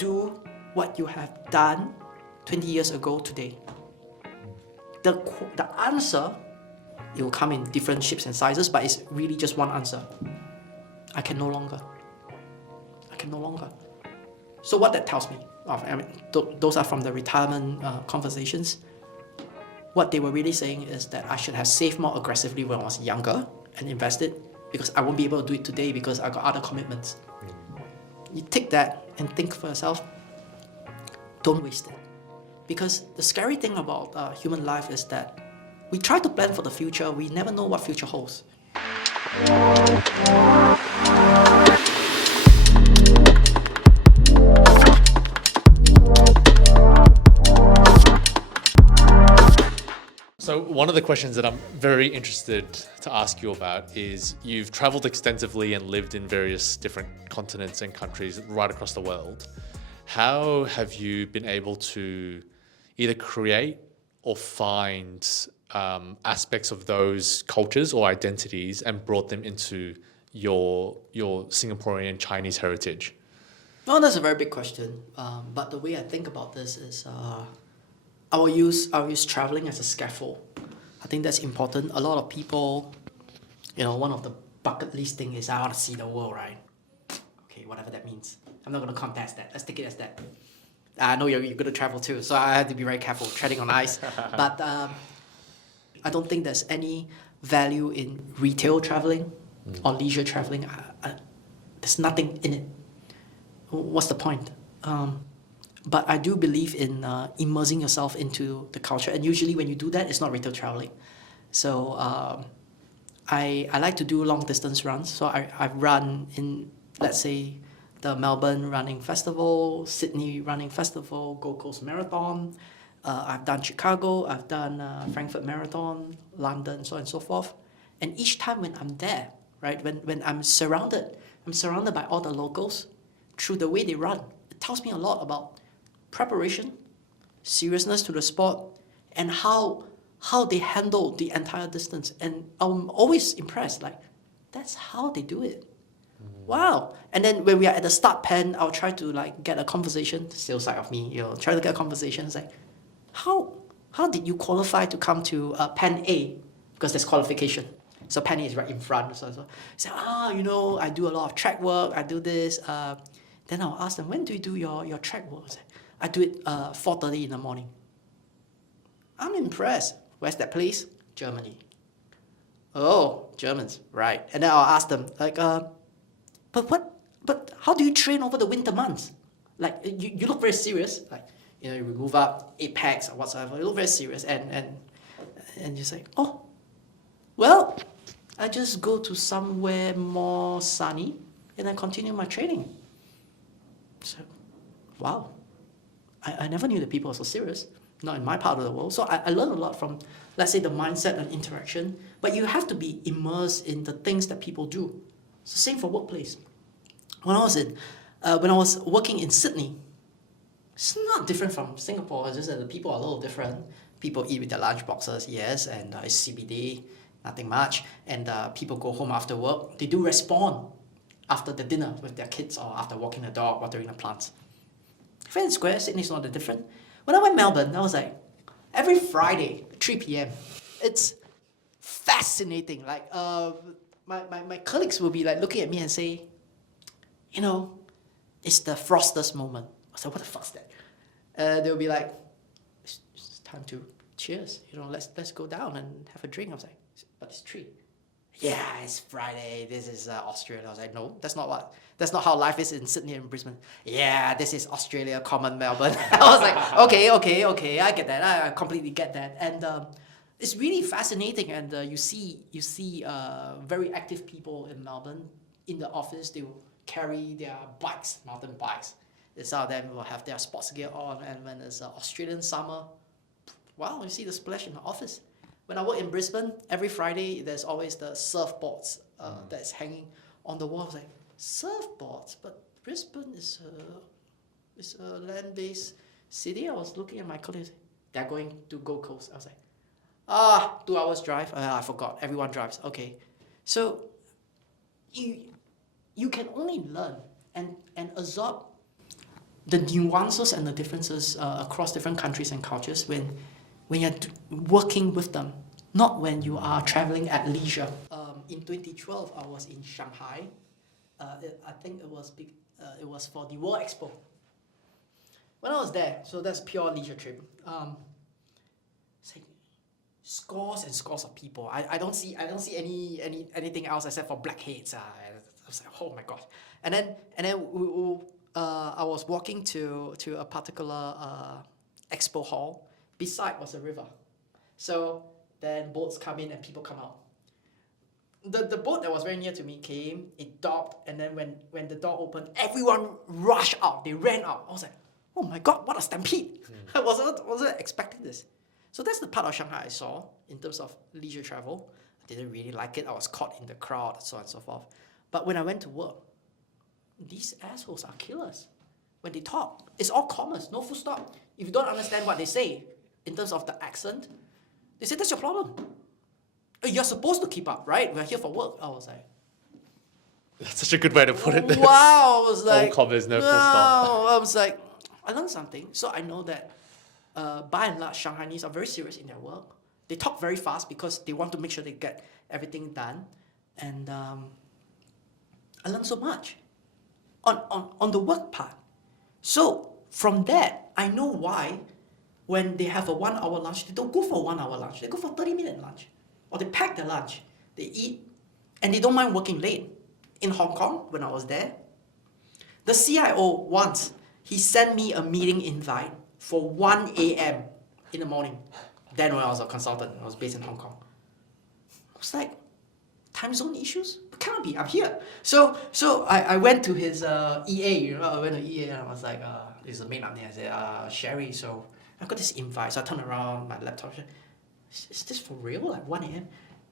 do what you have done 20 years ago today? The answer, it will come in different shapes and sizes, but it's really just one answer. I can no longer. So what that tells me, those are from the retirement conversations. What they were really saying is that I should have saved more aggressively when I was younger and invested, because I won't be able to do it today because I got other commitments. You take that and think for yourself, don't waste it. Because the scary thing about human life is that we try to plan for the future, we never know what future holds. So one of the questions that I'm very interested to ask you about is, you've traveled extensively and lived in various different continents and countries right across the world. How have you been able to either create or find aspects of those cultures or identities and brought them into your Singaporean Chinese heritage? Well, that's a very big question. But the way I think about this is I will use traveling as a scaffold. I think that's important. A lot of people, one of the bucket list thing is I want to see the world, right? Okay, whatever that means. I'm not going to contest that. Let's take it as that. I know you're going to travel too, so I have to be very careful treading on ice. But I don't think there's any value in retail traveling or leisure traveling. There's nothing in it. What's the point? But I do believe in immersing yourself into the culture, and usually when you do that, it's not retail traveling. So I like to do long distance runs. So I run in, let's say, the Melbourne Running Festival, Sydney Running Festival, Gold Coast Marathon. I've done Chicago, I've done Frankfurt Marathon, London, so on and so forth. And each time when I'm there, right, when I'm surrounded by all the locals, through the way they run, it tells me a lot about preparation, seriousness to the sport, and how they handle the entire distance. And I'm always impressed, like, that's how they do it. Wow. And then when we are at the start pen, I'll try to get a conversation, the sales side of me, try to get a conversation. It's like, how did you qualify to come to pen A? Because there's qualification. So pen A is right in front. So say, I do a lot of track work, I do this. Then I'll ask them, when do you do your track work? I do it 4:30 in the morning. I'm impressed. Where's that place? Germany. Oh, Germans, right. And then I'll ask them, but how do you train over the winter months? Like, you look very serious. Like, you move up 8 packs or whatsoever. You look very serious. And you say, oh, well, I just go to somewhere more sunny and I continue my training. So, wow. I never knew that people are so serious. Not in my part of the world. So I learned a lot from, let's say, the mindset and interaction. But you have to be immersed in the things that people do. It's the same for workplace. When I was working in Sydney, it's not different from Singapore. It's just that the people are a little different. People eat with their lunch boxes, yes, and it's CBD, nothing much. And people go home after work. They do respond after the dinner with their kids or after walking the dog, watering the plants. Fair and square, Sydney's not that different. When I went to Melbourne, I was like, every Friday, 3 p.m., it's fascinating. Like, my colleagues will be looking at me and say, it's the Frosters moment. I was like, what the fuck's that? They'll be like, it's time to cheers. Let's go down and have a drink. I was like, but it's 3. Yeah, it's Friday. This is Australia. I was like, no, that's not how life is in Sydney and Brisbane. Yeah, this is Australia, common Melbourne. I was like, okay, I get that. I completely get that. And it's really fascinating. And you see very active people in Melbourne. In the office, they will carry their bikes, mountain bikes. Some of them will have their sports gear on. And when it's Australian summer, wow, you see the splash in the office. When I work in Brisbane, every Friday, there's always the surfboards that's hanging on the wall. I was like, surfboards? But Brisbane is a land-based city. I was looking at my colleagues. They're going to Gold Coast. I was like, 2 hours drive. I forgot. Everyone drives. Okay. So you can only learn and absorb the nuances and the differences across different countries and cultures when you're working with them, not when you are traveling at leisure. In 2012, I was in Shanghai. I think it was for the World Expo. When I was there, so that's pure leisure trip. It's like scores and scores of people. I don't see anything else except for blackheads. I was like, oh my god. And then I was walking to a particular expo hall. Beside was a river. So then boats come in and people come out. The boat that was very near to me came, it docked, and then when the door opened, everyone rushed out. They ran out. I was like, oh my god, what a stampede. I wasn't expecting this. So that's the part of Shanghai I saw in terms of leisure travel. I didn't really like it. I was caught in the crowd, so on and so forth. But when I went to work, these assholes are killers. When they talk, it's all commas, no full stop. If you don't understand what they say in terms of the accent, they say, that's your problem. You're supposed to keep up, right? We're here for work. I was like, That's such a good way to put it. wow. I was like, all commas, no full stop. I was like, I learned something. So I know that by and large, Shanghainese are very serious in their work. They talk very fast because they want to make sure they get everything done. And I learned so much on the work part. So from that, I know why when they have a 1 hour lunch, they don't go for a 1 hour lunch. They go for a 30-minute lunch. Or they pack their lunch, they eat, and they don't mind working late. In Hong Kong, when I was there, the CIO once, he sent me a meeting invite for 1 a.m. in the morning. Then when I was a consultant, I was based in Hong Kong. I was like, time zone issues? It cannot be, I'm here. So I went to his EA, I went to EA and I was like, there's a maid up there. I said, Sherry, so I got this invite. So I turned around my laptop. Is this for real? Like 1 a.m.?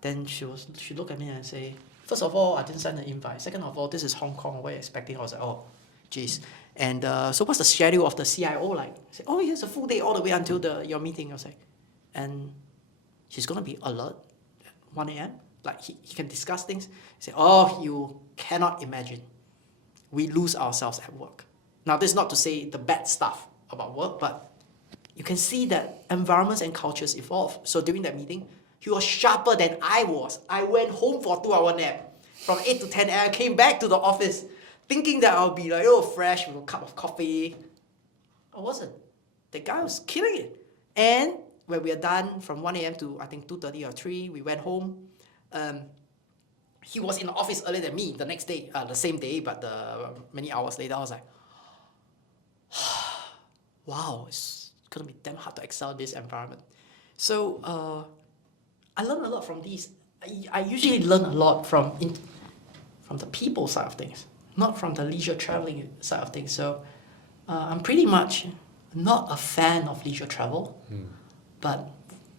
Then she looked at me and say, first of all, I didn't send an invite. Second of all, this is Hong Kong. What are you expecting? I was like, oh, geez. And so what's the schedule of the CIO like? I said, oh, here's a full day all the way until your meeting. I was like, and she's going to be alert at 1 a.m.? Like he can discuss things. He said, oh, you cannot imagine. We lose ourselves at work. Now, this is not to say the bad stuff about work, but you can see that environments and cultures evolve. So during that meeting, he was sharper than I was. I went home for a 2-hour nap from 8 to 10, and I came back to the office thinking that I'll be like, fresh with a cup of coffee. I wasn't. The guy was killing it. And when we are done from 1 a.m. to I think 2:30 or 3, we went home. He was in the office earlier than me the next day, the same day, but many hours later, I was like, wow, it's gonna be damn hard to excel in this environment. So I learned a lot from these. I usually learn a lot from the people side of things, not from the leisure traveling side of things. So I'm pretty much not a fan of leisure travel, but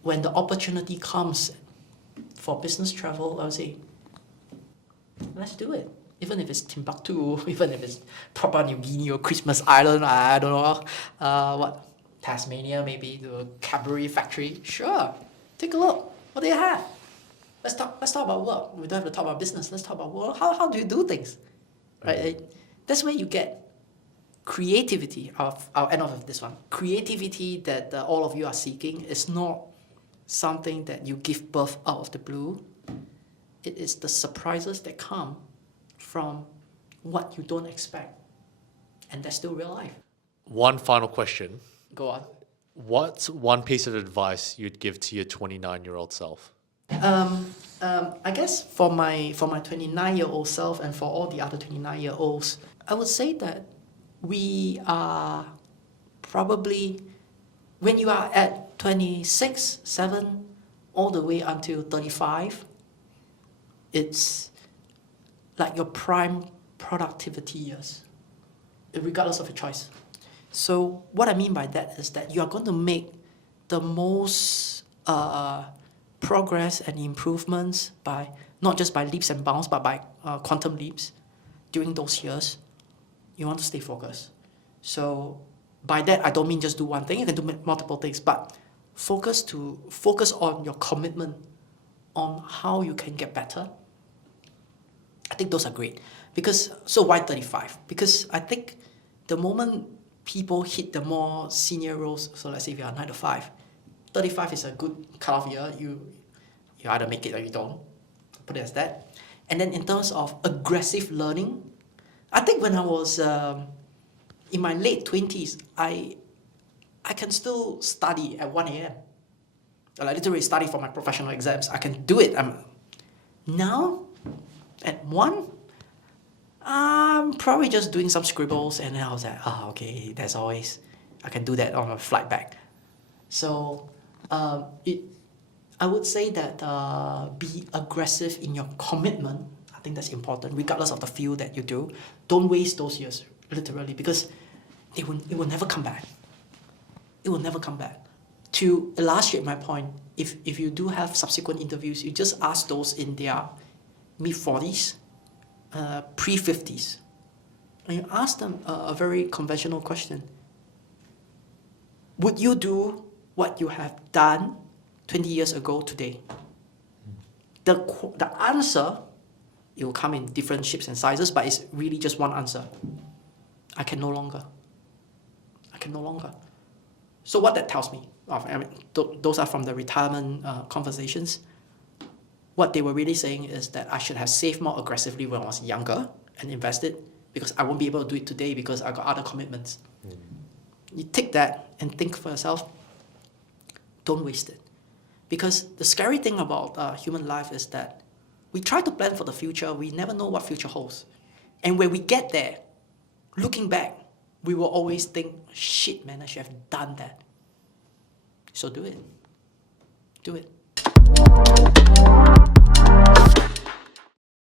when the opportunity comes for business travel, I would say, let's do it. Even if it's Timbuktu, even if it's Papua New Guinea or Christmas Island, I don't know, Tasmania maybe, the Cadbury factory, sure, take a look. What do you have? Let's talk about work. We don't have to talk about business. Let's talk about work. How do you do things? Right? That's where you get creativity. I'll end off with this one. Creativity that all of you are seeking is not something that you give birth out of the blue. It is the surprises that come from what you don't expect. And that's still real life. One final question. Go on. What's one piece of advice you'd give to your 29-year-old self? I guess for my 29-year-old self and for all the other 29-year-olds, I would say that we are probably, when you are at 26, 7, all the way until 35, it's like your prime productivity years, regardless of your choice. So what I mean by that is that you are going to make the most progress and improvements by not just by leaps and bounds, but by quantum leaps during those years. You want to stay focused. So by that, I don't mean just do one thing. You can do multiple things, but focus on your commitment on how you can get better. I think those are great. So why 35? Because I think the moment people hit the more senior roles. So let's say if you are 9 to 5, 35 is a good cutoff year. You either make it or you don't. Put it as that. And then in terms of aggressive learning, I think when I was in my late 20s, I can still study at 1 a.m. I literally study for my professional exams. I can do it. Now, at 1, I'm probably just doing some scribbles, and then I was like, oh, okay, there's always, I can do that on a flight back. So I would say that be aggressive in your commitment. I think that's important, regardless of the field that you do. Don't waste those years, literally, because it will never come back. It will never come back. To illustrate my point, if you do have subsequent interviews, you just ask those in their mid-40s, pre-50s, and you ask them a very conventional question. Would you do what you have done 20 years ago today? The answer, it will come in different shapes and sizes, but it's really just one answer. I can no longer. I can no longer. So what that tells me, those are from the retirement conversations. What they were really saying is that I should have saved more aggressively when I was younger and invested, because I won't be able to do it today because I got other commitments. You take that and think for yourself, don't waste it. Because the scary thing about human life is that we try to plan for the future, we never know what future holds. And when we get there, looking back, we will always think, shit man, I should have done that. So do it. Do it.